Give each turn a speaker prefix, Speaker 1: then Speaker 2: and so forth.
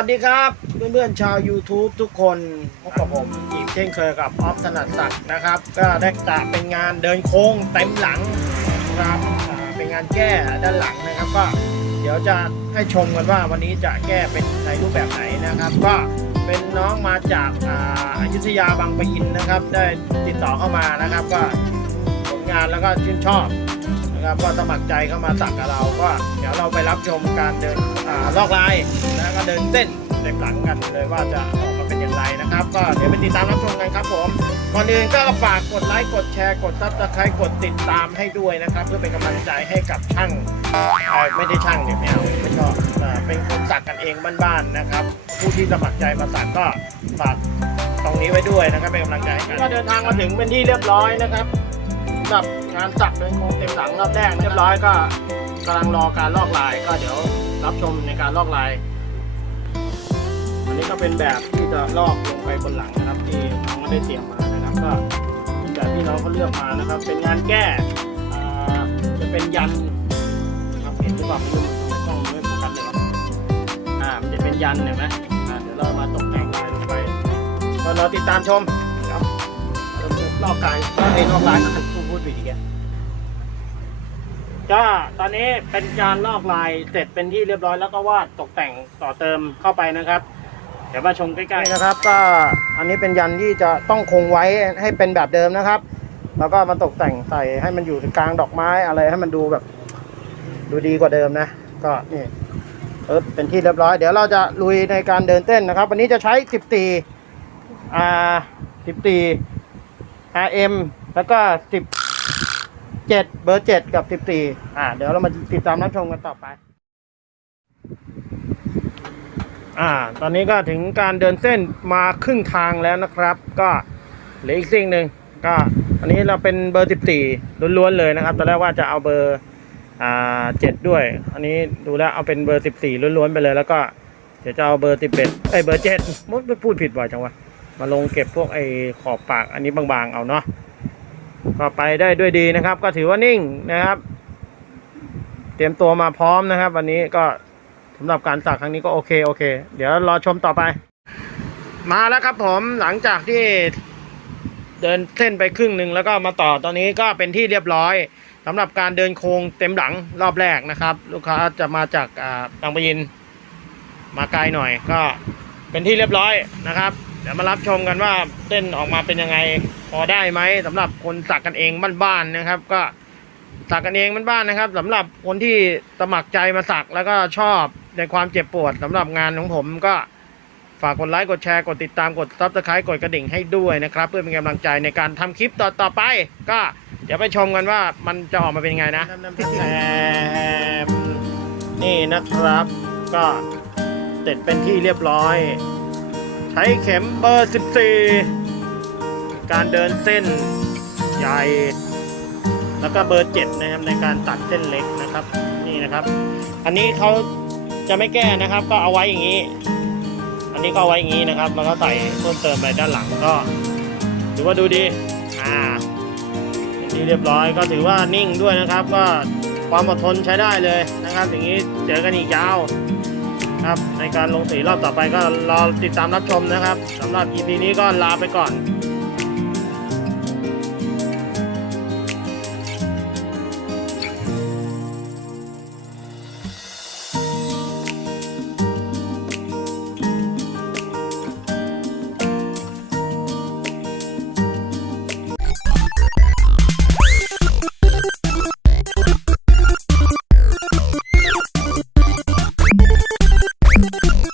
Speaker 1: ัสดีครับเพื่อนๆชาว YouTube ทุกคนพบกับผมอีกเช่นเคยกับออฟถนัดศักดิ์นะครับ ก็ได้จะเป็นงานเดินโค้งเต็มหลังนะครับเป็นงานแก้ด้านหลังนะครับก็เดี๋ยวจะให้ชมกันว่าวันนี้จะแก้เป็นในรูปแบบไหนนะครับ ก็เป็นน้องมาจากอ่าอยุธยาบางปะอินนะครับ ได้ติดต่อเข้ามานะครับ ก็ผลงานแล้วก็ชื่นชอบ นะครับก็สมัครใจเข้ามาสักกับเราก็เดี๋ยวเราไปรับชมการเดินอลอกลายแล้วก็เดินเส้นเต็มหลังกันเลยว่าจะออกมาเป็นอย่างไรนะครับ ก็เดี๋ยวไปติดตามรับชมกันครับผมก่อนอื่นก็ฝากกดไลค์กดแชร์กดซับสไครต์กดติดตามให้ด้วยนะครับ เพื่อเป็นกำลังใจให้กับช่างไม่ได้ช่างเนี่ยไม่เอาไม่ชอบเอ่เป็นคนสักกันเองบ้านๆนะครับ ผู้ที่สมัครใจมาสักก็ฝากตรงนี้ไว้ด้วยนะครับเป็นกำลังใจให้กันก็เดินทางมาถึงเป็นที่เรียบร้อยนะครับำหรับงานสักเดินโค้งเต็มหลังรอบแรกเรียบร้อยก็กำลังรอการลอกลายก็เดี๋ยวรับชมในการลอกลาย อันนี้ก็เป็นแบบที่จะลอกลงไปบนหลังนะครับ ที่น้องได้เตรียมมานะครับ ก็เป็นแบบที่น้องเขาเลือกมานะครับ เป็นงานแก้จะเป็นยันนะครับเห็นหรือเปล่าไม่รู้ทำไมต้องไม่โฟกัสเลยวะอ่ามันจะเป็นยันเห็นไหมอ่าเดี๋ยวเรามาตกแต่งลายลงไปก็รอติดตามชมครับลอกกายไอ้ลอกลาย ปิดอีกแล้วก็ตอนนี้เป็นการลอกลายเสร็จเป็นที่เรียบร้อยแล้วก็วาดตกแต่งต่อเติมเข้าไปนะครับ เดี๋ยวมาชมใกล้ๆนะครับ ก็อันนี้เป็นยันที่จะต้องคงไว้ให้เป็นแบบเดิมนะครับ แล้วก็มาตกแต่งใส่ให้มันอยู่กลางดอกไม้อะไรให้มันดูแบบ ดูดีกว่าเดิมนะ ก็นี่เออเป็นที่เรียบร้อย เดี๋ยวเราจะลุยในการเดินเต้นนะครับ วันนี้จะใช้สิบตีอ่าสิบตี RM แล้วก็17 เจ็ดเบอร์7กับ14อ่า เดี๋ยวเรามาติดตามรับชมกันต่อไป อ่า ตอนนี้ก็ถึงการเดินเส้นมาครึ่งทางแล้วนะครับ ก็เหลืออีกสิ่งหนึ่งก็อันนี้เราเป็นเบอร์14ล้วนๆเลยนะครับตอนแรกว่าจะเอาเบอร์อ่า7ด้วย อันนี้ดูแล้วเอาเป็นเบอร์14ล้วนๆไปเลย แล้วก็เดี๋ยวจะเอาเบอร์11เอ้ยเบอร์7มุดพูดผิดบ่อยจังวะมาลงเก็บพวกไอขอบปากอันนี้บางๆเอาเนาะ ก็ไปได้ด้วยดีนะครับ ก็ถือว่านิ่งนะครับ เตรียมตัวมาพร้อมนะครับ วันนี้ก็สำหรับการสักครั้งนี้ก็โอเคโอเค เดี๋ยวรอชมต่อไป มาแล้วครับผมหลังจากที่เดินเส้นไปครึ่งหนึ่งแล้วก็มาต่อตอนนี้ก็เป็นที่เรียบร้อยสำหรับการเดินโค้งเต็มหลังรอบแรกนะครับ ลูกค้าจะมาจากอ่าบางปะอินมาไกลหน่อยก็เป็นที่เรียบร้อยนะครับ ดี๋ยวมารับชมกันว่าเต้นออกมาเป็นยังไงพอได้ไหมสำหรับคนสักกันเองบ้านๆนะครับ ก็สักกันเองบ้านๆนะครับสำหรับคนที่สมัครใจมาสักแล้วก็ชอบในความเจ็บปวดสำหรับงานของผมก็ฝากกดไลค์กดแชร์กดติดตามกดซับสไครต์กดกระดิ่งให้ด้วยนะครับ เพื่อเป็นกำลังใจในการทำคลิปต่อต่อไป ก็เดี๋ยวไปชมกันว่ามันจะออกมาเป็นยังไงนะนี่นะครับ ก็เสร็จเป็นที่เรียบร้อย ช้เข็มเบอร์ 14 การเดินเส้นใหญ่ แล้วก็เบอร์ 7 นะครับในการตัดเส้นเล็กนะครับ นี่นะครับ อันนี้เขาจะไม่แก้นะครับ ก็เอาไว้อย่างนี้ อันนี้ก็เอาไว้อย่างนี้นะครับแล้วก็ใส่เพิ่มเติมไปด้านหลังก็ถือว่าดูดี อ่าที่เรียบร้อยก็ถือว่านิ่งด้วยนะครับ ก็ความอดทนใช้ได้เลยนะครับ อย่างนี้เจอกันอีกยาว ครับในการลงสีรอบต่อไปก็รอติดตามรับชมนะครับสำหรับ EP นี้ก็ลาไปก่อน